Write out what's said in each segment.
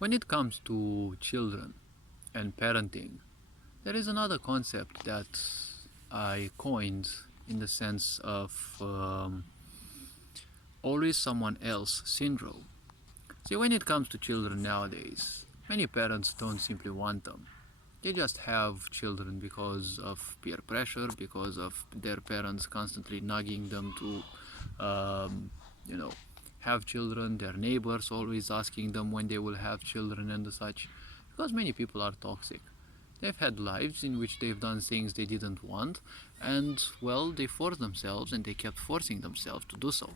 When it comes to children and parenting, there is another concept that I coined in the sense of always someone else syndrome. See, when it comes to children nowadays, many parents don't simply want them. They just have children because of peer pressure, because of their parents constantly nagging them to, you know, have children, their neighbors always asking them when they will have children and such, because many people are toxic. They've had lives in which they've done things they didn't want, and well, they forced themselves and they kept forcing themselves to do so.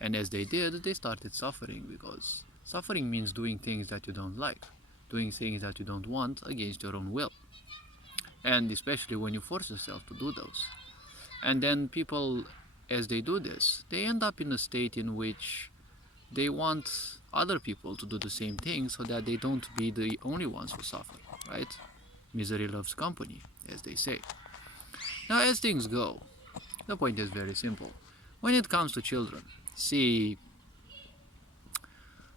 And as they did, they started suffering because suffering means doing things that you don't like, doing things that you don't want against your own will, and especially when you force yourself to do those. And then people, as they do this, they end up in a state in which they want other people to do the same thing so that they don't be the only ones who suffer, right? Misery loves company, as they say. Now, as things go, the point is very simple. When it comes to children, see,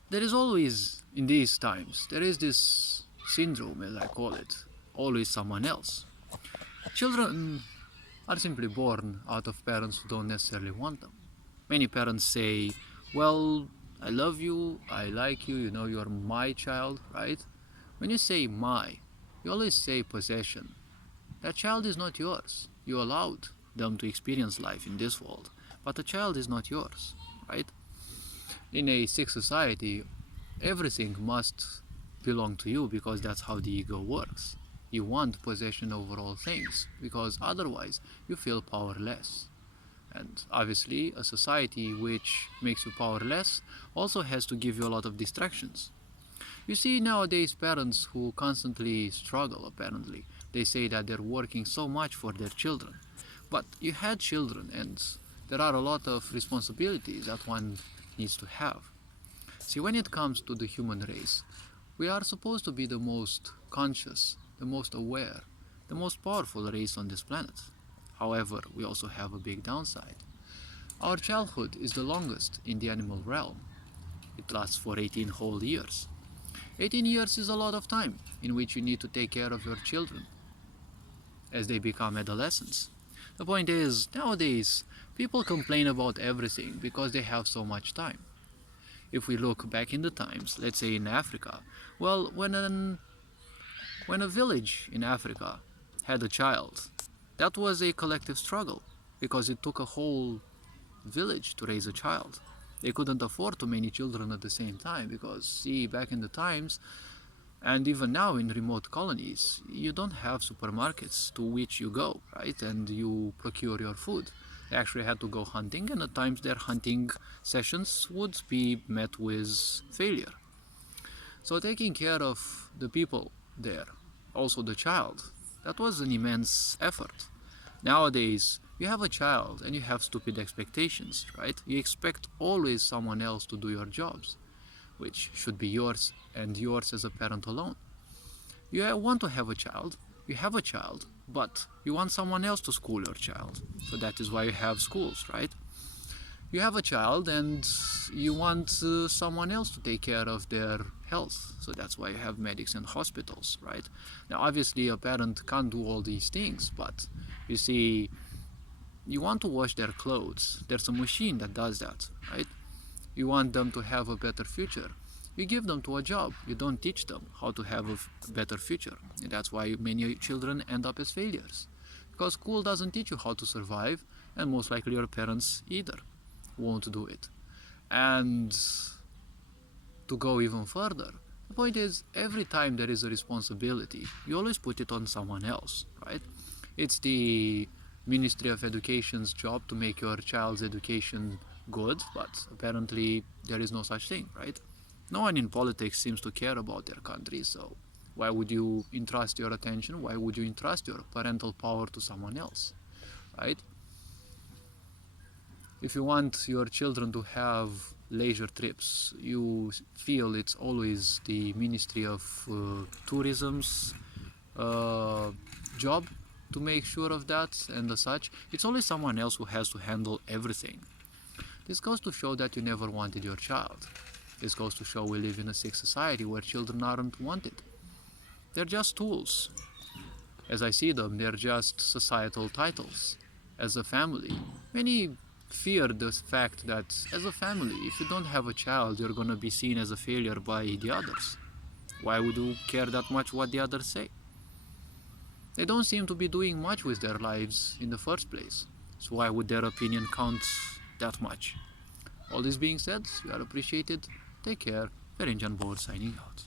there is always, in these times, there is this syndrome, as I call it, always someone else. Children are simply born out of parents who don't necessarily want them. Many parents say, well, I love you, I like you, you're my child, right? When you say my, you always say possession. That child is not yours. You allowed them to experience life in this world, but the child is not yours, right? In a sick society, everything must belong to you because that's how the ego works. You want possession over all things because otherwise you feel powerless. And obviously, a society which makes you powerless also has to give you a lot of distractions. You see nowadays parents who constantly struggle, apparently. They say that they're working so much for their children. But you had children, and there are a lot of responsibilities that one needs to have. See, when it comes to the human race, we are supposed to be the most conscious, the most aware, the most powerful race on this planet. However, we also have a big downside. Our childhood is the longest in the animal realm. It lasts for 18 whole years. 18 years is a lot of time in which you need to take care of your children as they become adolescents. The point is, nowadays, people complain about everything because they have so much time. If we look back in the times, let's say in Africa, well, when a village in Africa had a child, that was a collective struggle because it took a whole village to raise a child. They couldn't afford too many children at the same time because, see, back in the times, and even now in remote colonies, you don't have supermarkets to which you go, right? And you procure your food. They actually had to go hunting, and at times their hunting sessions would be met with failure. So taking care of the people there, also the child, that was an immense effort. Nowadays, you have a child and you have stupid expectations, right? You expect always someone else to do your jobs, which should be yours and yours as a parent alone. You want to have a child, you have a child, but you want someone else to school your child. So that is why you have schools, right? You have a child and you want someone else to take care of their health. So that's why you have medics and hospitals, right? Now, obviously, a parent can't do all these things, but you see, you want to wash their clothes. There's a machine that does that, right? You want them to have a better future. You give them to a job. You don't teach them how to have a better future. And that's why many children end up as failures. Because school doesn't teach you how to survive, and most likely your parents either won't do it. And to go even further, the point is, every time there is a responsibility, you always put it on someone else, right? It's the Ministry of Education's job to make your child's education good, but apparently there is no such thing, right? No one in politics seems to care about their country, so why would you entrust your attention? Why would you entrust your parental power to someone else, right? If you want your children to have leisure trips, you feel it's always the Ministry of Tourism's job to make sure of that and the such. It's always someone else who has to handle everything. This goes to show that you never wanted your child. This goes to show we live in a sick society where children aren't wanted. They're just tools. As I see them, they're just societal titles. As a family, many fear the fact that as a family, if you don't have a child, you're gonna be seen as a failure by the others. Why would you care that much what the others say? They don't seem to be doing much with their lives in the first place, so why would their opinion count that much? All this being said, you are appreciated. Take care. Ferenc Board signing out.